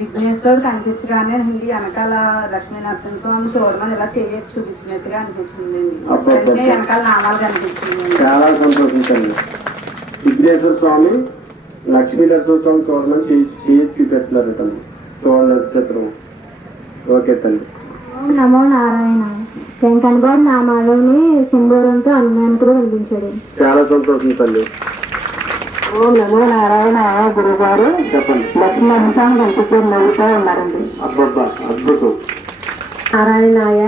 విఘ్నేశ్వరుడు కనిపించగానే హిందీ వెనకాల లక్ష్మీ నరసింహస్వామి చూడమని ఇలా చేయొచ్చు చూపించినట్టుగా అనిపించింది. వెనకాల నామాలు కనిపించింది. చాలా సంతోషించండి. విఘ్నేశ్వర స్వామి లక్ష్మీ నరసింహస్వామి చూడమని చేయొచ్చు చూపెడుతున్నారు తను. చూడండి చిత్రం. ఓకే తల్లి. నమో నారాయణ. వెంకన్నగౌడ్ నామాలని సింధూరంతో హనుమంతుడు కనిపించాడు. చాలా సంతోషం తల్లి. ఓం నమో నారాయణ. గురువు గారు చెప్పండి. లక్ష్మీ నరసింహస్వామి కనిపించారు, నవ్వుతూ ఉన్నారండి. అబ్బబ్బా అద్భుతం. నారాయణాయ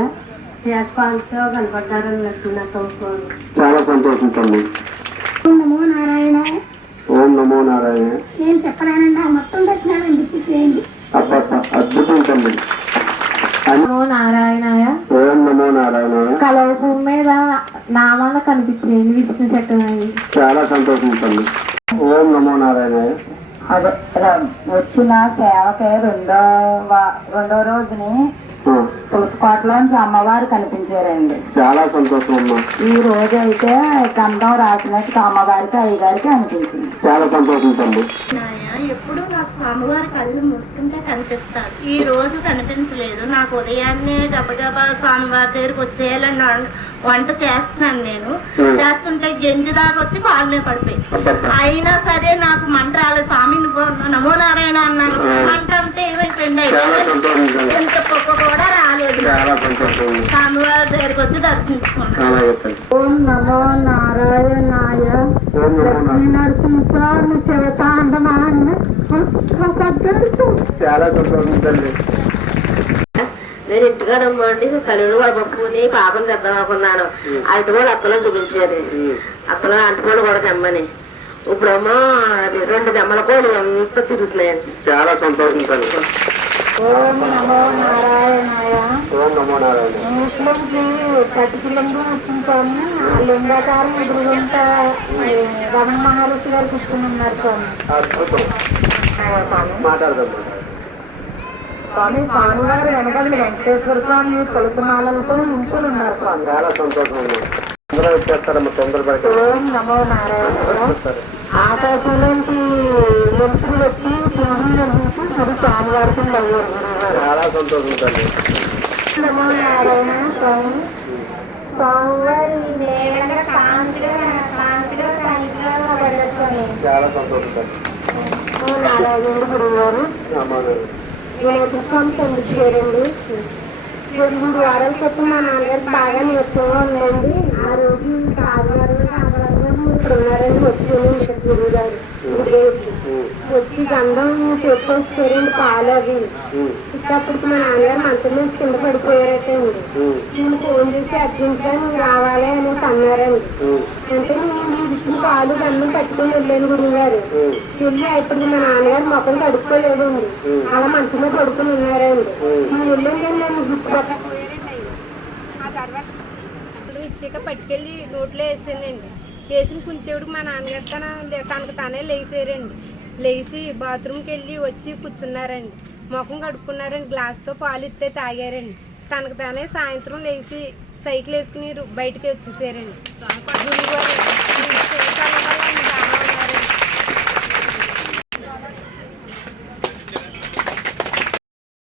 చేస్పాలతో కనపడ్డారని లక్ష్మీ నరసింహస్వామి. చాలా సంతోషం తల్లి. ఓం నమో నారాయణ. ఓం నమో నారాయణ. నేను చెప్పలేనండి, మొత్తం దర్శనాలు వినిపించేసేయండి. అబ్బబ్బా అద్భుతం తల్లి. నమో నారాయణాయ. ఓం నమో నారాయణ. కలవ భూమి మీద నామాలు కనిపించాయి, విష్ణు చక్రమని. చాలా సంతోషం తల్లి. ఓం నమో నారాయణ. అదే వచ్చిన సేవకి రెండో రోజుని తులసికోటలోంచి అమ్మవారు కనిపించారండి. చాలా సంతోషం అమ్మా. ఈ రోజు అయితే గంధం రాసినట్టు అమ్మవారికి అయ్యగారికి అనిపించింది. చాలా సంతోషం తల్లి. ఎప్పుడు నాకు స్వామివారి కళ్ళు మూసుకుంటే కనిపిస్తారు. ఈ రోజు కనిపించలేదు. నాకు ఉదయాన్నే గబగబా స్వామివారి దగ్గరికి వచ్చేయాలని వంట చేస్తున్నాను. నేను చేస్తుంటే గెంజి దాకా వచ్చి పాలనే పడిపోయి, అయినా సరే నాకు మంట రాలేదు. స్వామి నమో నారాయణ అన్నాను. మంట అంతా ఏమైపోయింది, ఎంత పొక్క కూడా రాలేదు. స్వామివారి దగ్గరికి వచ్చి దర్శించుకున్నాను. ఓం నమో నారాయణాయ. లక్ష్మీ నరసింహస్వామి శివతాండమాన్ని చాలా సంతోషం తల్లి. నేను ఇంటిగా రమ్మండి కలుడు పప్పుని పాపం తెద్దాం అనుకున్నాను. అరటిపూడి అక్కలో చూపించారు. అక్కలో అంటిపూడి కూడా తెమ్మని. ఇప్పుడేమో 2 దెమ్మల కోళ్ళు ఎంత తిరుగుతున్నాయండి. చాలా సంతోషం తల్లి. ఓం నమో నారాయణాయ. ఓం నమో నారాయణ. ఇంట్లోకి పట్టుకిలింగం వస్తుంటాము. లింగాకారం ఎదురుగుంట రమణ మహర్షి గారు కూర్చుని ఉన్నారు స్వామి. అద్భుతం. మాట్లాడదాం. స్వామివారు వెనకాల వెంకటేశ్వర స్వామి తులసిమాలతో నింపులు ఉన్నారు స్వామి. చాలా సంతోషం అమ్మా. అందరూ వచ్చేస్తారమ్మా తొందరపడక. ఓం నమో నారాయణ. ఆకాశంలోంచి మంత్రులు వచ్చి శివుడిని నుంచి మరి స్వామివారికి అయ్యారు. చాలా సంతోషం తల్లి. నమో నారాయణ. స్వామి స్వామివారి నేలంగా కాంతిగా పడేసుకొని. చాలా సంతోషం తల్లి. నారాయణుడు గురువు గారు స్వామి పంపించారండి. 2 వారాల క్రితం మా నాన్నగారికి బాగా నీరసంగా ఉందండి. ఆ రోజు ఆదివారం ఇక్కడ ఉన్నారండి. వచ్చి గురువు గారు వచ్చి గంధం తెచ్చుకొచ్చారండి, పాలు అవి. ఇప్పటికి మా నాన్నగారు మంచం మీద కింద పడిపోయారటండి. నేను ఫోన్ చేసి అర్జెంట్గా నువ్వు రావాలి అని అన్నారండి. అంటే నేను ఇచ్చిన పాలు గంధం పట్టుకొని వెళ్ళాను గురువు గారు. వెళ్ళి ఇప్పుడు మా నాన్నగారు మొక్కలు కడుక్కోలేదండి, అలా మంచం మీద పడుకుని ఉన్నారండి. నేను వెళ్ళండి, నేను ఆ తర్వాత ఇచ్చాక పట్టుకెళ్ళి నోట్లో వేసానండి. వేసిన కొంచెంకి మా నాన్నగారు తనకు తానే లేచారండి. లేచి బాత్రూమ్కి వెళ్ళి వచ్చి కూర్చున్నారండి. ముఖం కడుక్కున్నారండి. గ్లాస్తో పాలు ఇస్తే తాగారండి. తనకు తానే సాయంత్రం లేచి సైకిల్ వేసుకుని బయటికి వచ్చేసారండి.